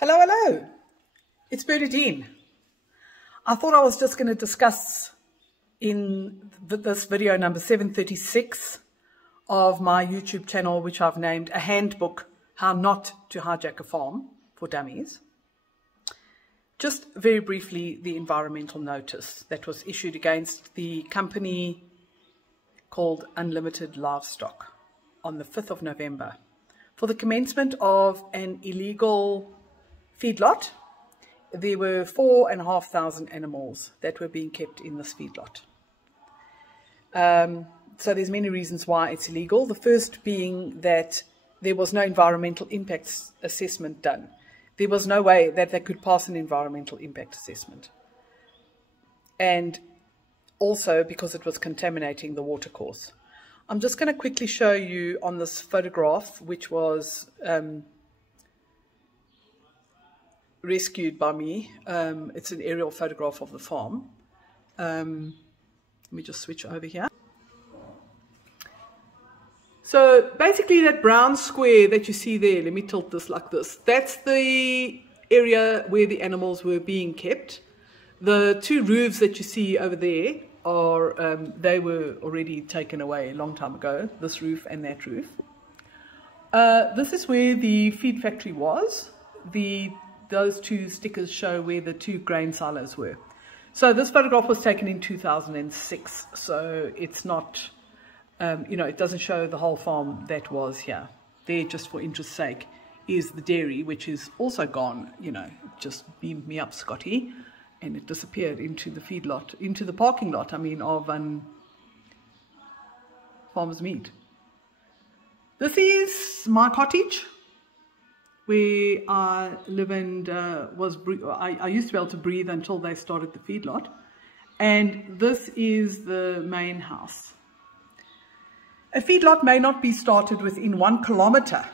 Hello, hello. It's Bernardina. I thought I was just going to discuss in this video number 736 of my YouTube channel, which I've named A Handbook, How Not to Hijack a Farm for Dummies. Just very briefly, the environmental notice that was issued against the company called UNLIMITED LIVESTOCK on the 5th of November for the commencement of an illegal feedlot. There were 4,500 animals that were being kept in this feedlot. So there's many reasons why it's illegal. The first being that there was no environmental impact assessment done. There was no way that they could pass an environmental impact assessment. And also because it was contaminating the watercourse. I'm just going to quickly show you on this photograph, which was rescued by me. It's an aerial photograph of the farm. Let me just switch over here. So basically that brown square that you see there, let me tilt this like this, that's the area where the animals were being kept. The two roofs that you see over there are, they were already taken away a long time ago, this roof and that roof. This is where the feed factory was. Those two stickers show where the two grain silos were. So this photograph was taken in 2006, so it's not, it doesn't show the whole farm that was here. There, just for interest's sake, is the dairy, which is also gone, just beamed me up, Scotty, and it disappeared into the feedlot, into the parking lot, of Farmer's Meat. This is my cottage, where I live and I used to be able to breathe until they started the feedlot. And this is the main house. A feedlot may not be started within 1 kilometer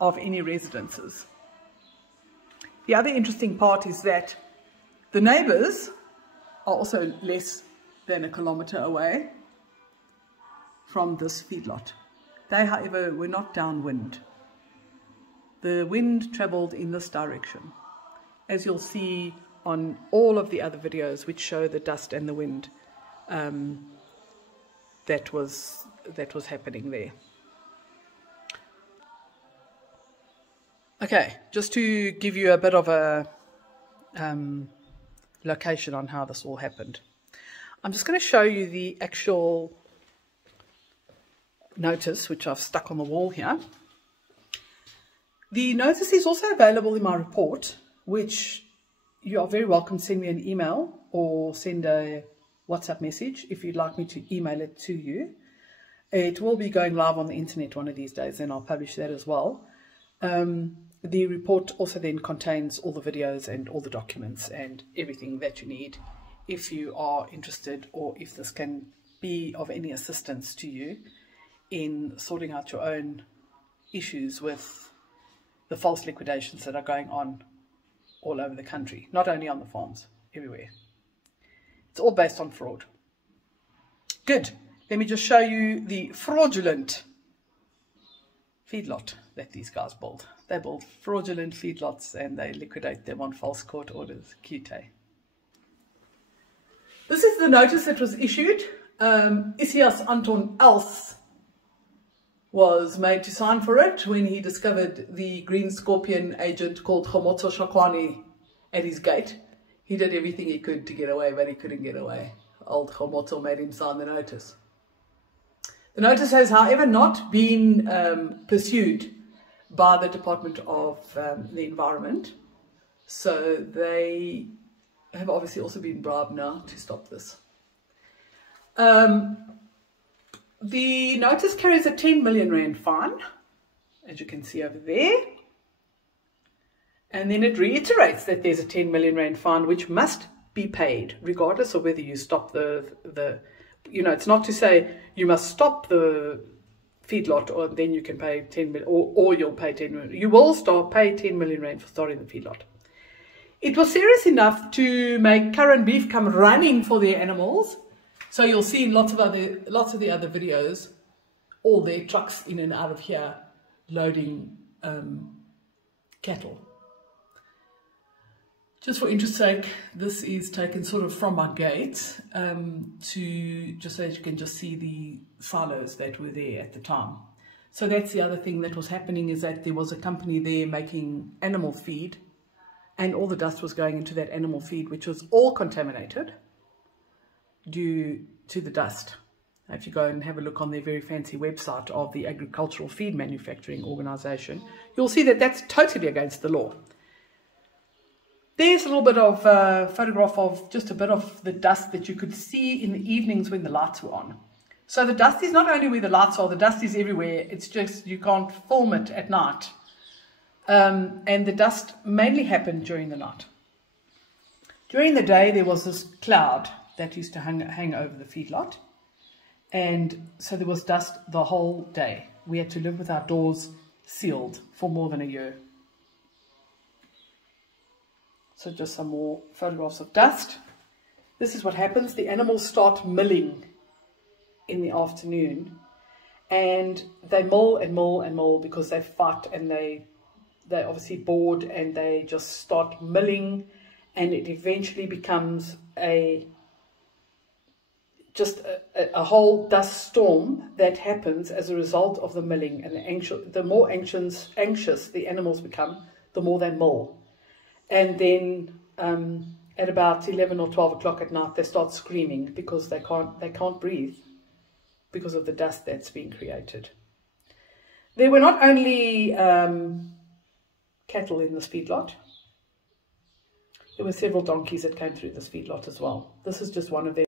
of any residences. The other interesting part is that the neighbors are also less than 1 kilometer away from this feedlot. They, however, were not downwind. The wind traveled in this direction, as you'll see on all of the other videos which show the dust and the wind that was happening there. Okay, just to give you a bit of a location on how this all happened, I'm just going to show you the actual notice which I've stuck on the wall here. The notice is also available in my report, which you are very welcome to send me an email or send a WhatsApp message if you'd like me to email it to you. It will be going live on the internet one of these days, and I'll publish that as well. The report also then contains all the videos and all the documents and everything that you need if you are interested, or if this can be of any assistance to you in sorting out your own issues with the false liquidations that are going on all over the country, not only on the farms, everywhere. It's all based on fraud. Good. Let me just show you the fraudulent feedlot that these guys build. They build fraudulent feedlots and they liquidate them on false court orders. Cute, eh? This is the notice that was issued. Isias Anton Els was made to sign for it when he discovered the green scorpion agent called Khomotso Shakwani at his gate. He did everything he could to get away, but he couldn't get away. Old Khomotso made him sign the notice. The notice has, however, not been pursued by the Department of the Environment. So they have obviously also been bribed now to stop this. The notice carries a 10 million rand fine, as you can see over there. And then it reiterates that there's a 10 million rand fine which must be paid, regardless of whether you stop it's not to say you must stop the feedlot or then you can pay 10 million, or you'll pay 10 million. You will pay 10 million rand for starting the feedlot. It was serious enough to make Curran Beef come running for their animals. So you'll see in lots of the other videos, all their trucks in and out of here loading cattle. Just for interest's sake, this is taken sort of from my gate to just so that you can just see the silos that were there at the time. So that's the other thing that was happening, is that there was a company there making animal feed, and all the dust was going into that animal feed, which was all contaminated due to the dust. If you go and have a look on their very fancy website of the Agricultural Feed Manufacturing Organization, you'll see that that's totally against the law. There's a little bit of photograph of just a bit of the dust that you could see in the evenings when the lights were on. So the dust is not only where the lights are, the dust is everywhere. It's just you can't film it at night. And the dust mainly happened during the night. During the day, there was this cloud that used to hang over the feedlot. And so there was dust the whole day. We had to live with our doors sealed for more than a year. So just some more photographs of dust. This is what happens. The animals start milling in the afternoon, and they mill and mill and mill because they fight, and they're obviously bored, and they just start milling, and it eventually becomes just a whole dust storm that happens as a result of the milling. And the more anxious the animals become, the more they mill. And then at about 11 or 12 o'clock at night, they start screaming because they can't breathe because of the dust that's being created. There were not only cattle in this feedlot. There were several donkeys that came through this feedlot as well. This is just one of them.